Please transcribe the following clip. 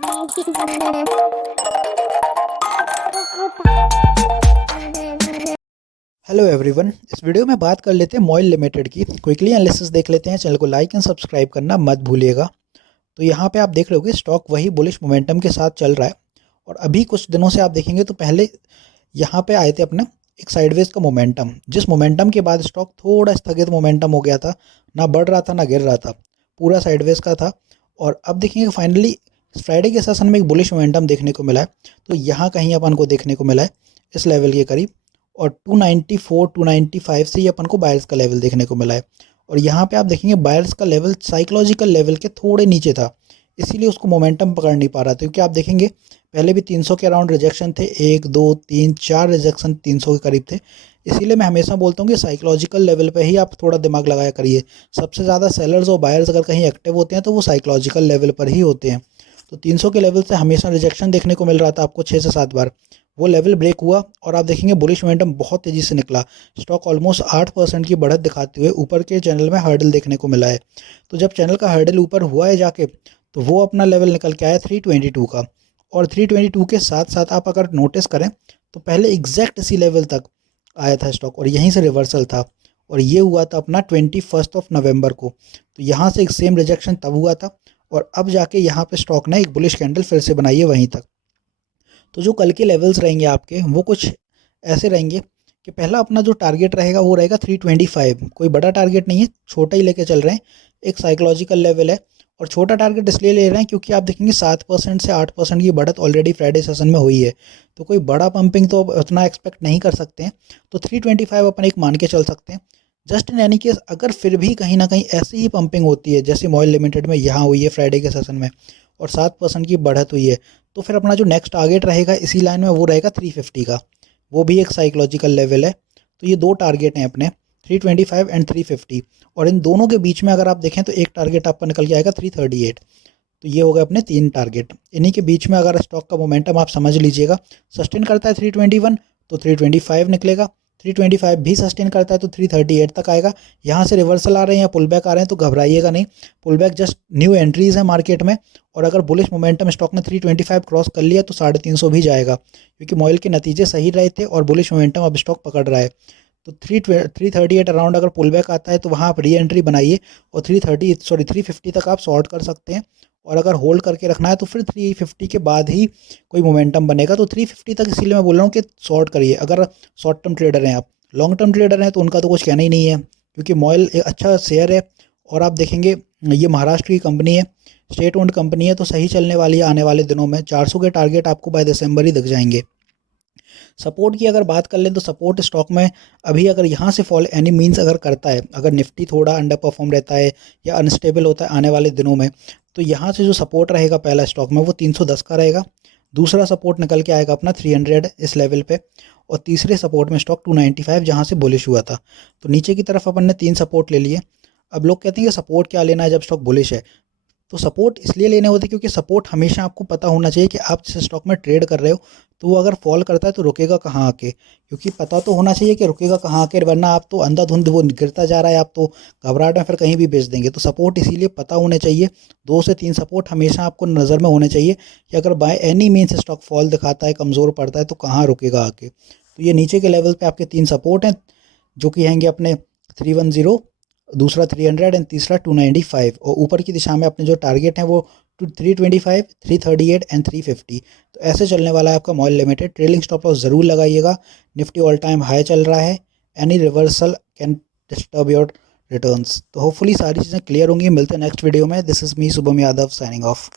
Hello everyone, इस video में बात कर लेते हैं मॉइल लिमिटेड की। क्विकली एनालिसिस देख लेते हैं। चैनल को लाइक एंड सब्सक्राइब करना मत भूलिएगा। तो यहाँ पे आप देख रहे होगे स्टॉक वही बुलिश मोमेंटम के साथ चल रहा है। और अभी कुछ दिनों से आप देखेंगे तो पहले यहाँ पे आए थे अपना एक साइडवेज का मोमेंटम, जिस मोमेंटम के बाद स्टॉक थोड़ा स्थगित मोमेंटम हो गया था, ना बढ़ रहा था ना गिर रहा था, पूरा साइडवेज का था। और अब देखेंगे फाइनली फ्राइडे के सेशन में एक बुलिश मोमेंटम देखने को मिला है। तो यहाँ कहीं अपन को देखने को मिला है इस लेवल के करीब, और 294 295 से ये अपन को बायर्स का लेवल देखने को मिला है। और यहाँ पे आप देखेंगे बायर्स का लेवल साइकोलॉजिकल लेवल के थोड़े नीचे था, इसीलिए उसको मोमेंटम पकड़ नहीं पा रहा था। क्योंकि आप देखेंगे पहले भी 300 के अराउंड रिजेक्शन थे, 1 2 3 4 रिजेक्शन 300 के करीब थे। इसीलिए मैं हमेशा बोलता हूँ कि साइकोलॉजिकल लेवल पे ही आप थोड़ा दिमाग लगाया करिए। सबसे ज़्यादा सेलर्स और बायर्स अगर कहीं एक्टिव होते हैं तो वो साइकोलॉजिकल लेवल पर ही होते हैं। तो 300 के लेवल से हमेशा रिजेक्शन देखने को मिल रहा था आपको 6 से 7 बार। वो लेवल ब्रेक हुआ और आप देखेंगे बुलिश मोमेंटम बहुत तेज़ी से निकला। स्टॉक ऑलमोस्ट 8% की बढ़त दिखाते हुए ऊपर के चैनल में हर्डल देखने को मिला है। तो जब चैनल का हर्डल ऊपर हुआ है जाके, तो वो अपना लेवल निकल के आया 322 का। और 322 के साथ साथ आप अगर नोटिस करें तो पहले एग्जैक्ट इसी लेवल तक आया था स्टॉक, और यहीं से रिवर्सल था। और ये हुआ था अपना 21 नवंबर को। तो यहाँ से एक सेम रिजेक्शन तब हुआ था, और अब जाके यहाँ पे स्टॉक ने एक बुलिश कैंडल फिर से बनाई है वहीं तक। तो जो कल के लेवल्स रहेंगे आपके वो कुछ ऐसे रहेंगे कि पहला अपना जो टारगेट रहेगा वो रहेगा 325। कोई बड़ा टारगेट नहीं है, छोटा ही लेके चल रहे हैं। एक साइकोलॉजिकल लेवल है, और छोटा टारगेट इसलिए ले रहे हैं क्योंकि आप देखेंगे 7% से 8% की बढ़त ऑलरेडी फ्राइडे सेशन में हुई है। तो कोई बड़ा पंपिंग तो उतना एक्सपेक्ट नहीं कर सकते हैं। तो 325 अपन एक मान के चल सकते हैं। जस्ट इन एनी केस अगर फिर भी कहीं ना कहीं ऐसी ही पंपिंग होती है जैसे मॉइल लिमिटेड में यहाँ हुई है फ्राइडे के सेशन में, और 7% की बढ़त हुई है, तो फिर अपना जो नेक्स्ट टारगेट रहेगा इसी लाइन में वो रहेगा 350 का। वो भी एक साइकोलॉजिकल लेवल है। तो ये दो टारगेट हैं अपने, 325 एंड 350। और इन दोनों के बीच में अगर आप देखें तो एक टारगेट आपका निकल के आएगा 338। तो ये हो गए अपने 3 टारगेट। इन्हीं के बीच में अगर स्टॉक का मोमेंटम आप समझ लीजिएगा, सस्टेन करता है 321 तो 325 निकलेगा। 325 भी सस्टेन करता है तो 338 तक आएगा। यहाँ से रिवर्सल आ रहे हैं या पुल बैक आ रहे हैं तो घबराइएगा नहीं। Pull back just new entries है मार्केट में। और अगर बुलिश मोमेंटम स्टॉक ने 325 क्रॉस कर लिया तो 350 भी जाएगा, क्योंकि मॉइल के नतीजे सही रहे थे और बुलिश मोमेंटम अब स्टॉक पकड़ रहा है। तो 338 अराउंड अगर पुल बैक आता है तो वहाँ आप री एंट्री बनाइए, और 350 तक आप शॉर्ट कर सकते हैं। और अगर होल्ड करके रखना है तो फिर 350 के बाद ही कोई मोमेंटम बनेगा। तो 350 तक इसीलिए मैं बोल रहा हूँ कि शॉर्ट करिए। अगर शॉर्ट टर्म ट्रेडर हैं आप, लॉन्ग टर्म ट्रेडर हैं तो उनका तो कुछ कहना ही नहीं है, क्योंकि मॉइल एक अच्छा शेयर है। और आप देखेंगे ये महाराष्ट्र की कंपनी है, स्टेट ओन्ड कंपनी है, तो सही चलने वाली है। आने वाले दिनों में 400 के टारगेट आपको बाय दिसंबर ही दिख जाएंगे। सपोर्ट की अगर बात कर लें तो सपोर्ट स्टॉक में अभी अगर यहाँ से फॉल एनी मीन्स अगर करता है, अगर निफ्टी थोड़ा अंडर परफॉर्म रहता है या अनस्टेबल होता है आने वाले दिनों में, तो यहाँ से जो सपोर्ट रहेगा पहला स्टॉक में वो 310 का रहेगा। दूसरा सपोर्ट निकल के आएगा अपना 300 इस लेवल पे, और तीसरे सपोर्ट में स्टॉक 295 जहाँ से बुलिश हुआ था। तो नीचे की तरफ अपन ने 3 सपोर्ट ले लिए। अब लोग कहते हैं कि सपोर्ट क्या लेना है जब स्टॉक बुलिश है। तो सपोर्ट इसलिए लेने होते हैं क्योंकि सपोर्ट हमेशा आपको पता होना चाहिए कि आप जिस स्टॉक में ट्रेड कर रहे हो तो वो अगर फॉल करता है तो रुकेगा कहाँ आके। क्योंकि पता तो होना चाहिए कि रुकेगा कहाँ आके, वरना आप तो अंधाधुंध वो गिरता जा रहा है, आप तो घबराहट में फिर कहीं भी बेच देंगे। तो सपोर्ट इसीलिए पता होने चाहिए। 2 से 3 सपोर्ट हमेशा आपको नज़र में होने चाहिए कि अगर by any means stock fall दिखाता है, कमज़ोर पड़ता है, तो कहाँ रुकेगा आके। तो ये नीचे के लेवल पर आपके 3 सपोर्ट हैं, जो कि रहेंगे अपने 310, दूसरा 300 एंड तीसरा 295। और ऊपर की दिशा में अपने जो टारगेट हैं वो 325 338 एंड 350। तो ऐसे चलने वाला है आपका MOIL limited. Trailing stop loss ज़रूर लगाइएगा। निफ्टी ऑल टाइम हाई चल रहा है। Any reversal can disturb your returns. तो होपफुली सारी चीज़ें क्लियर होंगी। मिलते हैं नेक्स्ट वीडियो में। This is me Shubham Yadav signing off.